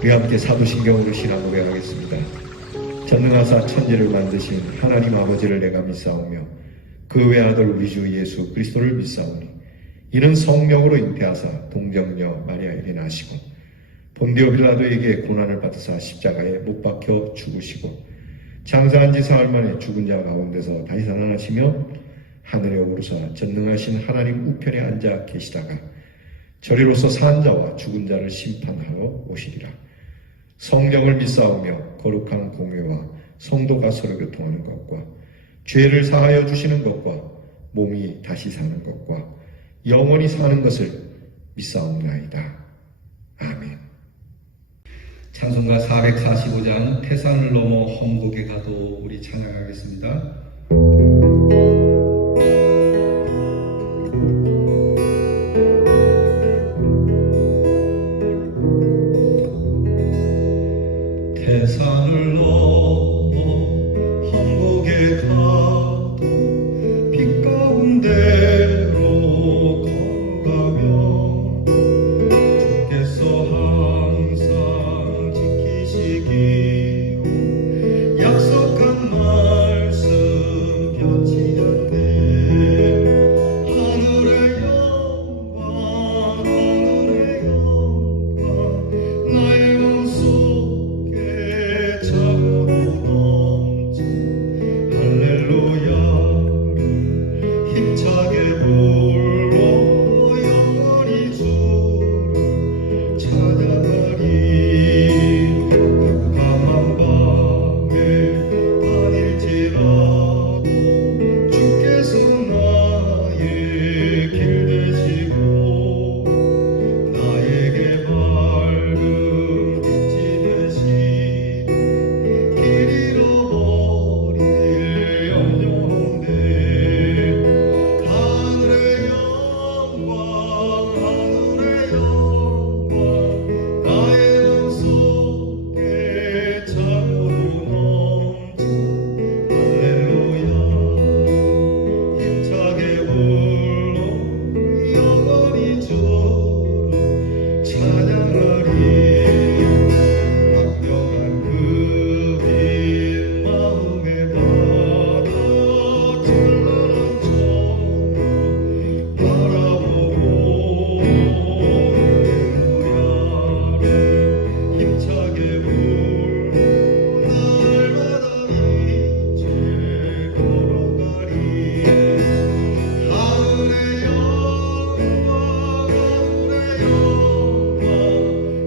우리 함께 사도신경으로 신앙 고백하겠습니다. 전능하사 천지를 만드신 하나님 아버지를 내가 믿사오며 그 외아들 우리 주 예수 그리스도를 믿사오니 이는 성령으로 잉태하사 동정녀 마리아에게 나시고 본디오 빌라도에게 고난을 받으사 십자가에 못 박혀 죽으시고 장사한 지 사흘 만에 죽은 자 가운데서 다시 살아나시며 하늘에 오르사 전능하신 하나님 우편에 앉아 계시다가 저리로서 산 자와 죽은 자를 심판하러 오시리라. 성령을 믿사오며 거룩한 공회와 성도가 서로 교통하는 것과 죄를 사하여 주시는 것과 몸이 다시 사는 것과 영원히 사는 것을 믿사옵나이다. 아멘. 찬송가 445장 태산을 넘어 험곡에 가도 우리 찬양하겠습니다. 태산을 넘어 험곡에 가도 빛 가운데로 걸어가며 주께서 항상 지키시기로 약속한 말씀 변치 않네. 하늘의 영광 하늘의 영광 나의 맘속 차고도 넘쳐 할렐루야를 힘차게 불러 영원히 주를 찬양하리. 깜깜한 밤에 다닐지라도 주께서 나의 길 되시고 나에게 밝은 빛이 되시고 길 잃어버릴 염려 없네. 하늘의 영광 하늘의 영광 나의 맘속에 차고도 넘쳐 할렐루야 힘차게 불러 영원히 주를 찬양하리. 완벽한 그빛 마음에 받아 찬란한 천국 바라보고 할렐루야를 힘차게 불러 날마다 이제 걸어가리. 하늘의 영광 하늘의 영광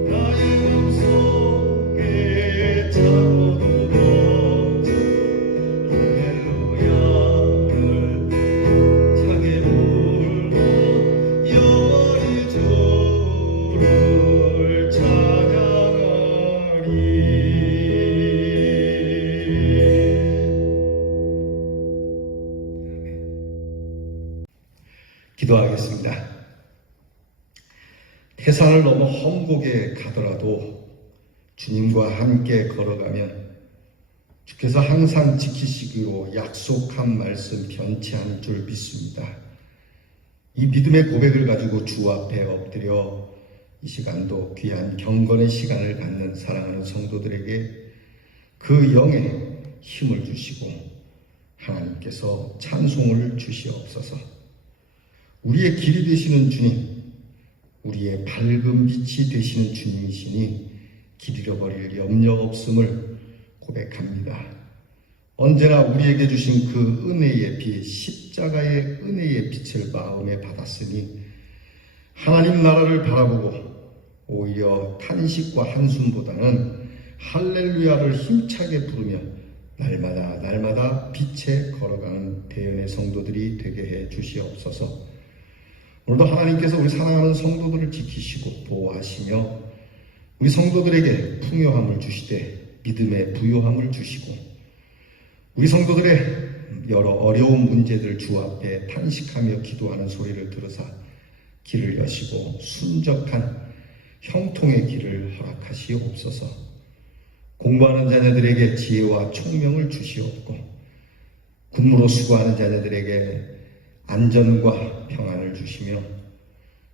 나의 맘속에 차고도 넘쳐 할렐루야를 차게 불러 영원히 주를 찬양하리. 기도하겠습니다. 태산을 넘어 험곡에 가더라도 주님과 함께 걸어가면 주께서 항상 지키시기로 약속한 말씀 변치 않을 줄 믿습니다. 이 믿음의 고백을 가지고 주 앞에 엎드려 이 시간도 귀한 경건의 시간을 갖는 사랑하는 성도들에게 그 영에 힘을 주시고 하나님께서 찬송을 주시옵소서. 우리의 길이 되시는 주님, 우리의 밝은 빛이 되시는 주님이시니 길 잃어버릴 염려 없음을 고백합니다. 언제나 우리에게 주신 그 은혜의 빛, 십자가의 은혜의 빛을 마음에 받았으니 하나님 나라를 바라보고 오히려 탄식과 한숨보다는 할렐루야를 힘차게 부르며 날마다 빛에 걸어가는 대연의 성도들이 되게 해 주시옵소서. 오늘도 하나님께서 우리 사랑하는 성도들을 지키시고 보호하시며 우리 성도들에게 풍요함을 주시되 믿음의 부요함을 주시고 우리 성도들의 여러 어려운 문제들 주 앞에 탄식하며 기도하는 소리를 들으사 길을 여시고 순적한 형통의 길을 허락하시옵소서. 공부하는 자녀들에게 지혜와 총명을 주시옵고 군무로 수고하는 자녀들에게 안전과 평안을 주시며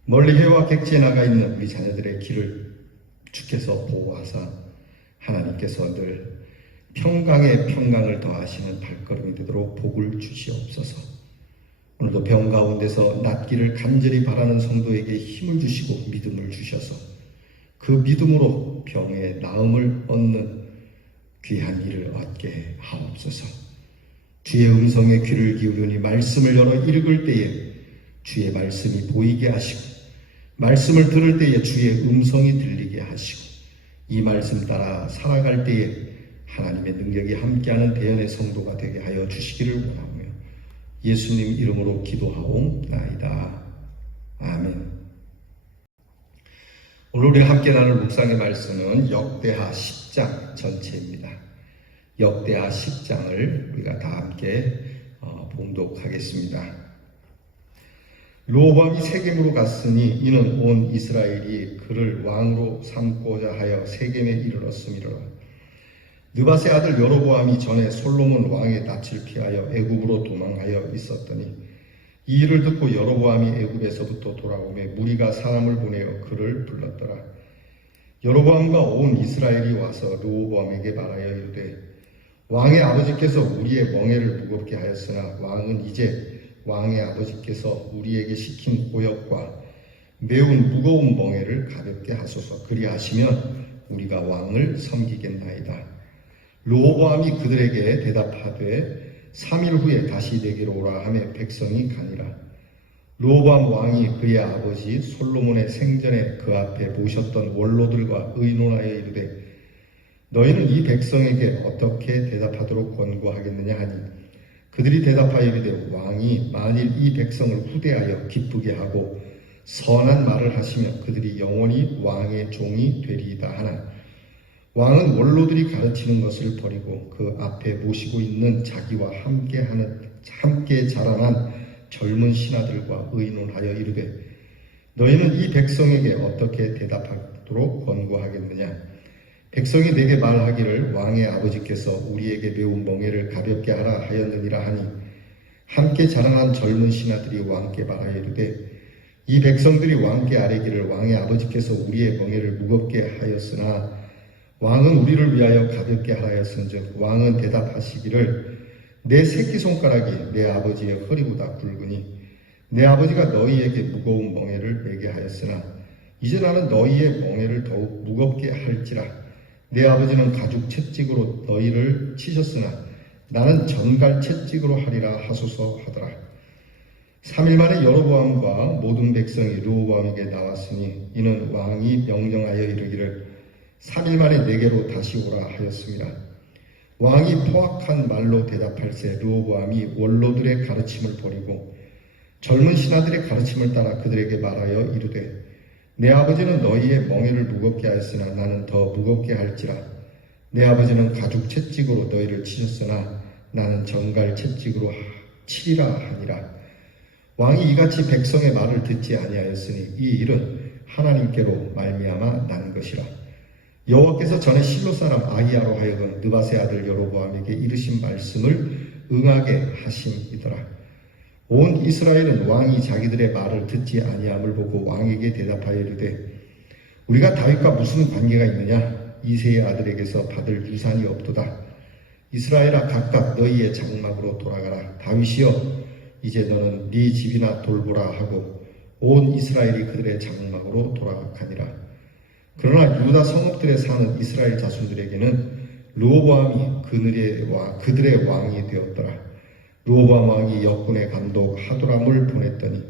멀리 해와 객지에 나가 있는 우리 자녀들의 길을 주께서 보호하사 하나님께서 늘 평강에 평강을 더하시는 발걸음이 되도록 복을 주시옵소서. 오늘도 병 가운데서 낫기를 간절히 바라는 성도에게 힘을 주시고 믿음을 주셔서 그 믿음으로 병의 나음을 얻는 귀한 일을 얻게 하옵소서. 주의 음성에 귀를 기울이니 말씀을 열어 읽을 때에 주의 말씀이 보이게 하시고 말씀을 들을 때에 주의 음성이 들리게 하시고 이 말씀 따라 살아갈 때에 하나님의 능력이 함께하는 대연의 성도가 되게 하여 주시기를 원하며 예수님 이름으로 기도하옵나이다. 아멘. 오늘 우리가 함께 나눌 묵상의 말씀은 역대하 10장 전체입니다. 역대하 10장을 우리가 다 함께 봉독하겠습니다. 르호보암이 세겜으로 갔으니 이는 온 이스라엘이 그를 왕으로 삼고자 하여 세겜에 이르렀음이로라. 느밧의 아들 여로보암이 전에 솔로몬 왕의 낯을 피하여 애굽으로 도망하여 있었더니 이 일을 듣고 여로보암이 애굽에서부터 돌아오매 무리가 사람을 보내어 그를 불렀더라. 여로보암과 온 이스라엘이 와서 르호보암에게 말하여 이르되 왕의 아버지께서 우리의 멍에를 무겁게 하였으나 왕은 이제 왕의 아버지께서 우리에게 시킨 고역과 매운 무거운 멍에를 가볍게 하소서. 그리하시면 우리가 왕을 섬기겠나이다. 르호보암이 그들에게 대답하되 3일 후에 다시 내게로 오라 하매 백성이 가니라. 르호보암 왕이 그의 아버지 솔로몬의 생전에 그 앞에 모셨던 원로들과 의논하여 이르되 너희는 이 백성에게 어떻게 대답하도록 권고하겠느냐 하니 그들이 대답하여 이르되 왕이 만일 이 백성을 후대하여 기쁘게 하고 선한 말을 하시면 그들이 영원히 왕의 종이 되리이다 하나 왕은 원로들이 가르치는 것을 버리고 그 앞에 모시고 있는 자기와 함께 자라난 젊은 신하들과 의논하여 이르되 너희는 이 백성에게 어떻게 대답하도록 권고하겠느냐. 백성이 내게 말하기를 왕의 아버지께서 우리에게 매운 멍에를 가볍게 하라 하였느니라 하니 함께 자라난 젊은 신하들이 왕께 말하여 이르되 이 백성들이 왕께 아뢰기를 왕의 아버지께서 우리의 멍에를 무겁게 하였으나 왕은 우리를 위하여 가볍게 하라 하였은즉 왕은 대답하시기를 내 새끼손가락이 내 아버지의 허리보다 굵으니 내 아버지가 너희에게 무거운 멍에를 매게 하였으나 이제 나는 너희의 멍에를 더욱 무겁게 할지라. 내 아버지는 가죽 채찍으로 너희를 치셨으나 나는 전갈 채찍으로 하리라 하소서 하더라. 3일 만에 여로보암과 모든 백성이 르호보암에게 나왔으니 이는 왕이 명령하여 이르기를 3일 만에 내게로 다시 오라 하였습니다. 왕이 포악한 말로 대답할새 르호보암이 원로들의 가르침을 버리고 젊은 신하들의 가르침을 따라 그들에게 말하여 이르되 내 아버지는 너희의 멍에를 무겁게 하였으나 나는 더 무겁게 할지라. 내 아버지는 가죽 채찍으로 너희를 치셨으나 나는 전갈 채찍으로 치리라 하니라. 왕이 이같이 백성의 말을 듣지 아니하였으니 이 일은 하나님께로 말미암아 난 것이라. 여호와께서 전에 실로 사람 아히야로 하여금 느밧의 아들 여로보암에게 이르신 말씀을 응하게 하심이더라. 온 이스라엘은 왕이 자기들의 말을 듣지 아니함을 보고 왕에게 대답하여 이르되 우리가 다윗과 무슨 관계가 있느냐. 이새의 아들에게서 받을 유산이 없도다. 이스라엘아 각각 너희의 장막으로 돌아가라. 다윗이여 이제 너는 네 집이나 돌보라 하고 온 이스라엘이 그들의 장막으로 돌아가니라. 그러나 유다 성읍들에 사는 이스라엘 자손들에게는 르호보암이 그들의 왕이 되었더라. 르호보암 왕이 역군의 감독 하도람을 보냈더니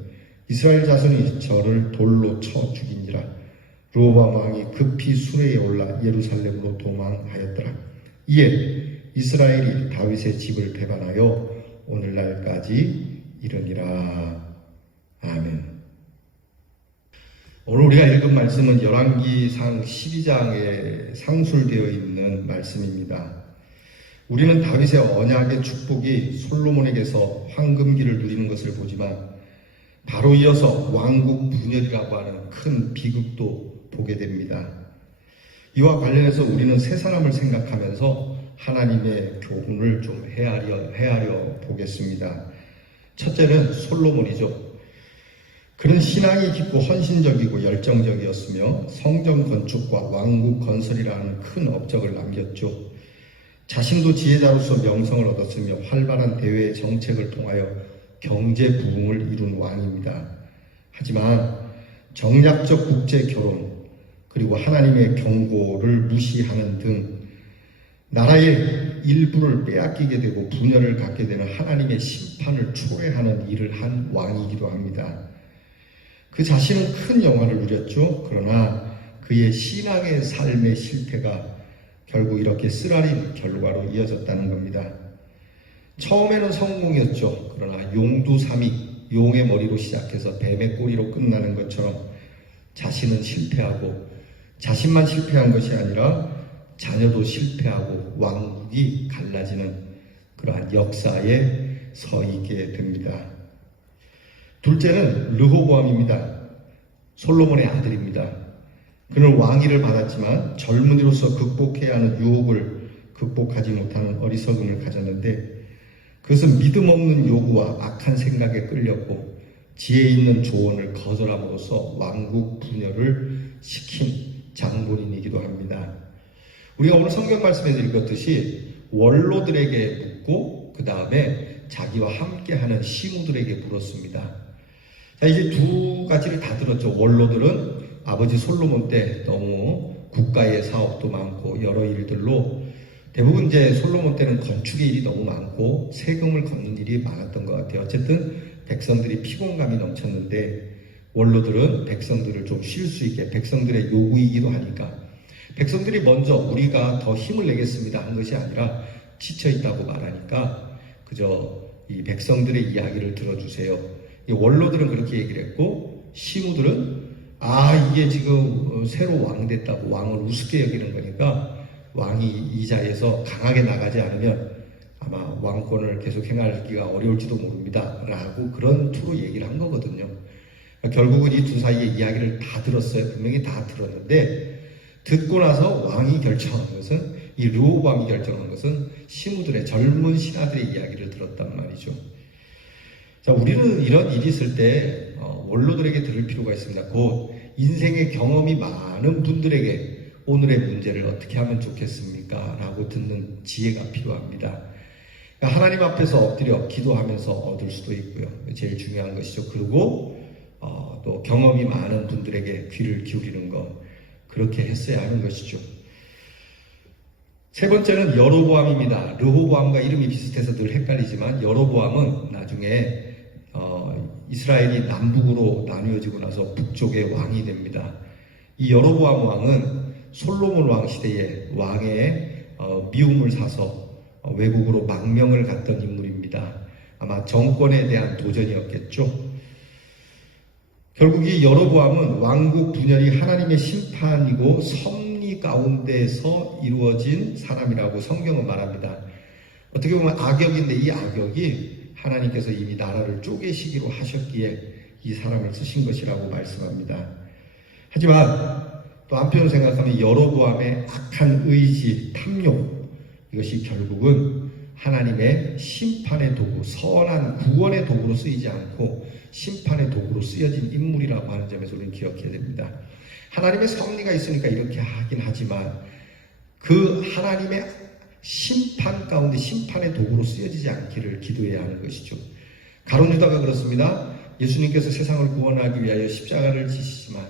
이스라엘 자손이 저를 돌로 쳐 죽인지라. 르호보암 왕이 급히 수레에 올라 예루살렘으로 도망하였더라. 이에 이스라엘이 다윗의 집을 배반하여 오늘날까지 이르니라. 아멘. 오늘 우리가 읽은 말씀은 열왕기상 12장에 상술되어 있는 말씀입니다. 우리는 다윗의 언약의 축복이 솔로몬에게서 황금기를 누리는 것을 보지만 바로 이어서 왕국 분열이라고 하는 큰 비극도 보게 됩니다. 이와 관련해서 우리는 세 사람을 생각하면서 하나님의 교훈을 좀 헤아려 보겠습니다. 첫째는 솔로몬이죠. 그는 신앙이 깊고 헌신적이고 열정적이었으며 성전 건축과 왕국 건설이라는 큰 업적을 남겼죠. 자신도 지혜자로서 명성을 얻었으며 활발한 대외 정책을 통하여 경제 부흥을 이룬 왕입니다. 하지만 정략적 국제 결혼 그리고 하나님의 경고를 무시하는 등 나라의 일부를 빼앗기게 되고 분열을 갖게 되는 하나님의 심판을 초래하는 일을 한 왕이기도 합니다. 그 자신은 큰 영화를 누렸죠. 그러나 그의 신앙의 삶의 실태가 결국 이렇게 쓰라린 결과로 이어졌다는 겁니다. 처음에는 성공이었죠. 그러나 용두삼이 용의 머리로 시작해서 뱀의 꼬리로 끝나는 것처럼 자신은 실패하고 자신만 실패한 것이 아니라 자녀도 실패하고 왕국이 갈라지는 그러한 역사에 서 있게 됩니다. 둘째는 르호보암입니다. 솔로몬의 아들입니다. 그는 왕위를 받았지만 젊은이로서 극복해야 하는 유혹을 극복하지 못하는 어리석음을 가졌는데 그것은 믿음 없는 요구와 악한 생각에 끌렸고 지혜 있는 조언을 거절함으로써 왕국 분열을 시킨 장본인이기도 합니다. 우리가 오늘 성경 말씀에서 읽었듯이 원로들에게 묻고 그 다음에 자기와 함께하는 시무들에게 물었습니다. 자, 이제 두 가지를 다 들었죠. 원로들은 아버지 솔로몬 때 너무 국가의 사업도 많고 여러 일들로 대부분 이제 솔로몬 때는 건축의 일이 너무 많고 세금을 걷는 일이 많았던 것 같아요. 어쨌든 백성들이 피곤감이 넘쳤는데 원로들은 백성들을 좀 쉴 수 있게 백성들의 요구이기도 하니까 백성들이 먼저 우리가 더 힘을 내겠습니다 한 것이 아니라 지쳐있다고 말하니까 그저 이 백성들의 이야기를 들어주세요. 이 원로들은 그렇게 얘기를 했고 시무들은 이게 지금 새로 왕 됐다고 왕을 우습게 여기는 거니까 왕이 이 자리에서 강하게 나가지 않으면 아마 왕권을 계속 행하기가 어려울지도 모릅니다 라고 그런 투로 얘기를 한 거거든요. 결국은 이 두 사이의 이야기를 다 들었어요. 분명히 다 들었는데 듣고 나서 왕이 결정한 것은 이 르호보암이 결정한 것은 시무들의 젊은 신하들의 이야기를 들었단 말이죠. 자, 우리는 이런 일이 있을 때 원로들에게 들을 필요가 있습니다. 곧 인생의 경험이 많은 분들에게 오늘의 문제를 어떻게 하면 좋겠습니까? 라고 듣는 지혜가 필요합니다. 그러니까 하나님 앞에서 엎드려 기도하면서 얻을 수도 있고요. 제일 중요한 것이죠. 그리고 또 경험이 많은 분들에게 귀를 기울이는 것 그렇게 했어야 하는 것이죠. 세 번째는 여로보암입니다. 르호보암과 이름이 비슷해서 늘 헷갈리지만 여로보암은 나중에 이스라엘이 남북으로 나뉘어지고 나서 북쪽의 왕이 됩니다. 이 여로보암 왕은 솔로몬 왕 시대에 왕의 미움을 사서 외국으로 망명을 갔던 인물입니다. 아마 정권에 대한 도전이었겠죠. 결국 이 여로보암은 왕국 분열이 하나님의 심판이고 섭리 가운데서 이루어진 사람이라고 성경은 말합니다. 어떻게 보면 악역인데 이 악역이 하나님께서 이미 나라를 쪼개시기로 하셨기에 이 사람을 쓰신 것이라고 말씀합니다. 하지만 또 한편으로 생각하면 여로보암의 악한 의지, 탐욕 이것이 결국은 하나님의 심판의 도구, 선한 구원의 도구로 쓰이지 않고 심판의 도구로 쓰여진 인물이라고 하는 점에서 우리는 기억해야 됩니다. 하나님의 섭리가 있으니까 이렇게 하긴 하지만 그 하나님의 심판 가운데 심판의 도구로 쓰여지지 않기를 기도해야 하는 것이죠. 가룟 유다가 그렇습니다. 예수님께서 세상을 구원하기 위하여 십자가를 지시지만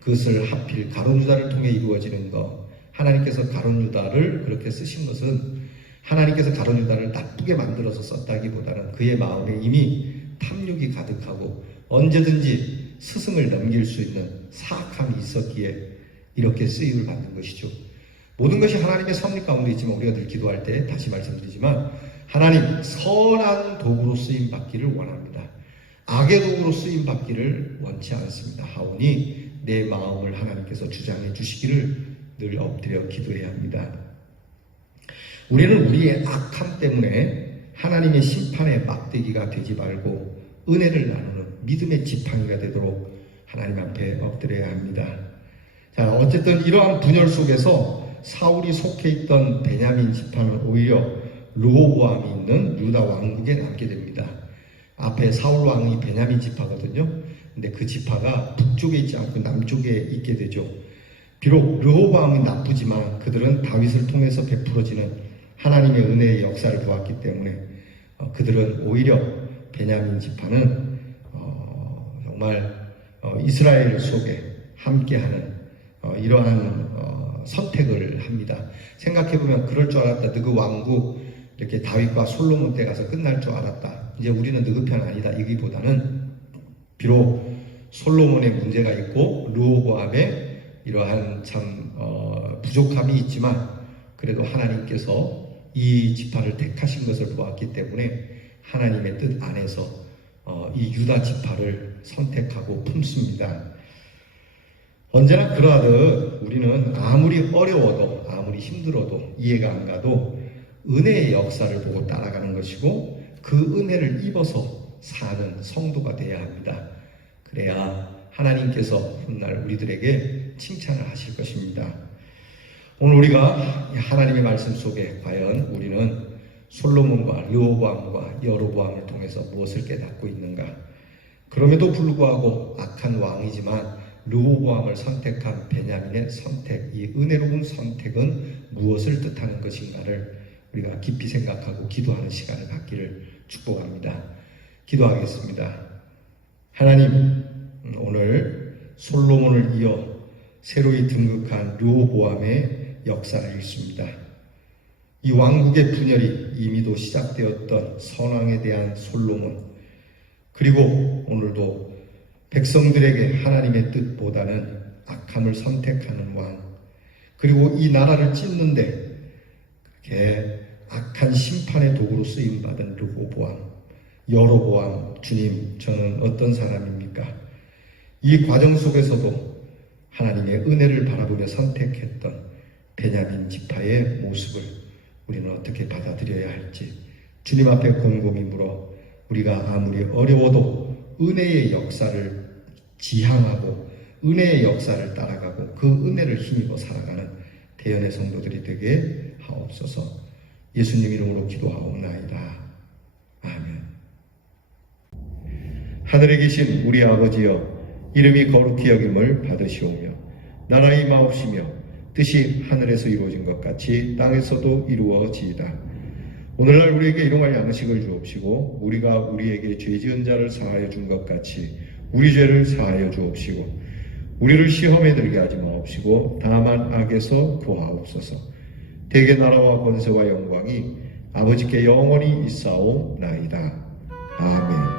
그것을 하필 가룟 유다를 통해 이루어지는 것, 하나님께서 가룟 유다를 그렇게 쓰신 것은 하나님께서 가룟 유다를 나쁘게 만들어서 썼다기보다는 그의 마음에 이미 탐욕이 가득하고 언제든지 스승을 넘길 수 있는 사악함이 있었기에 이렇게 쓰임을 받는 것이죠. 모든 것이 하나님의 섭리 가운데 있지만 우리가 늘 기도할 때 다시 말씀드리지만 하나님 선한 도구로 쓰임 받기를 원합니다. 악의 도구로 쓰임 받기를 원치 않습니다. 하오니 내 마음을 하나님께서 주장해 주시기를 늘 엎드려 기도해야 합니다. 우리는 우리의 악함 때문에 하나님의 심판의 막대기가 되지 말고 은혜를 나누는 믿음의 지팡이가 되도록 하나님 앞에 엎드려야 합니다. 자, 어쨌든 이러한 분열 속에서 사울이 속해 있던 베냐민 지파는 오히려 르호보암이 있는 유다 왕국에 남게 됩니다. 앞에 사울 왕이 베냐민 지파거든요. 근데 그 지파가 북쪽에 있지 않고 남쪽에 있게 되죠. 비록 르호보암이 나쁘지만 그들은 다윗을 통해서 베풀어지는 하나님의 은혜의 역사를 보았기 때문에 그들은 오히려 베냐민 지파는 정말 이스라엘 속에 함께하는 이러한 선택을 합니다. 생각해보면 그럴 줄 알았다. 너그 왕국 이렇게 다윗과 솔로몬 때 가서 끝날 줄 알았다. 이제 우리는 너그 편 아니다. 이기보다는 비록 솔로몬의 문제가 있고 르호보암의 이러한 참 부족함이 있지만 그래도 하나님께서 이 지파를 택하신 것을 보았기 때문에 하나님의 뜻 안에서 이 유다 지파를 선택하고 품습니다. 언제나 그러하듯 우리는 아무리 어려워도 아무리 힘들어도 이해가 안 가도 은혜의 역사를 보고 따라가는 것이고 그 은혜를 입어서 사는 성도가 되어야 합니다. 그래야 하나님께서 훗날 우리들에게 칭찬을 하실 것입니다. 오늘 우리가 하나님의 말씀 속에 과연 우리는 솔로몬과 르호보암과 여로보암을 통해서 무엇을 깨닫고 있는가? 그럼에도 불구하고 악한 왕이지만 르호보암을 선택한 베냐민의 선택, 이 은혜로운 선택은 무엇을 뜻하는 것인가를 우리가 깊이 생각하고 기도하는 시간을 갖기를 축복합니다. 기도하겠습니다. 하나님, 오늘 솔로몬을 이어 새로이 등극한 르호보암의 역사를 읽습니다. 이 왕국의 분열이 이미도 시작되었던 선왕에 대한 솔로몬, 그리고 오늘도 백성들에게 하나님의 뜻보다는 악함을 선택하는 왕, 그리고 이 나라를 찢는데 그렇게 악한 심판의 도구로 쓰임받은 르호보암, 여로보암, 주님, 저는 어떤 사람입니까? 이 과정 속에서도 하나님의 은혜를 바라보며 선택했던 베냐민 지파의 모습을 우리는 어떻게 받아들여야 할지 주님 앞에 곰곰이 물어 우리가 아무리 어려워도 은혜의 역사를 지향하고 은혜의 역사를 따라가고 그 은혜를 힘입어 살아가는 대연의 성도들이 되게 하옵소서. 예수님 이름으로 기도하옵나이다. 아멘. 하늘에 계신 우리 아버지여, 이름이 거룩히 여김을 받으시오며 나라의 마옵시며 뜻이 하늘에서 이루어진 것 같이 땅에서도 이루어지이다. 오늘날 우리에게 일용할 양식을 주옵시고 우리가 우리에게 죄 지은 자를 사하여 준 것 같이 우리 죄를 사하여 주옵시고 우리를 시험에 들게 하지 마옵시고 다만 악에서 구하옵소서. 대개 나라와 권세와 영광이 아버지께 영원히 있사오나이다. 아멘.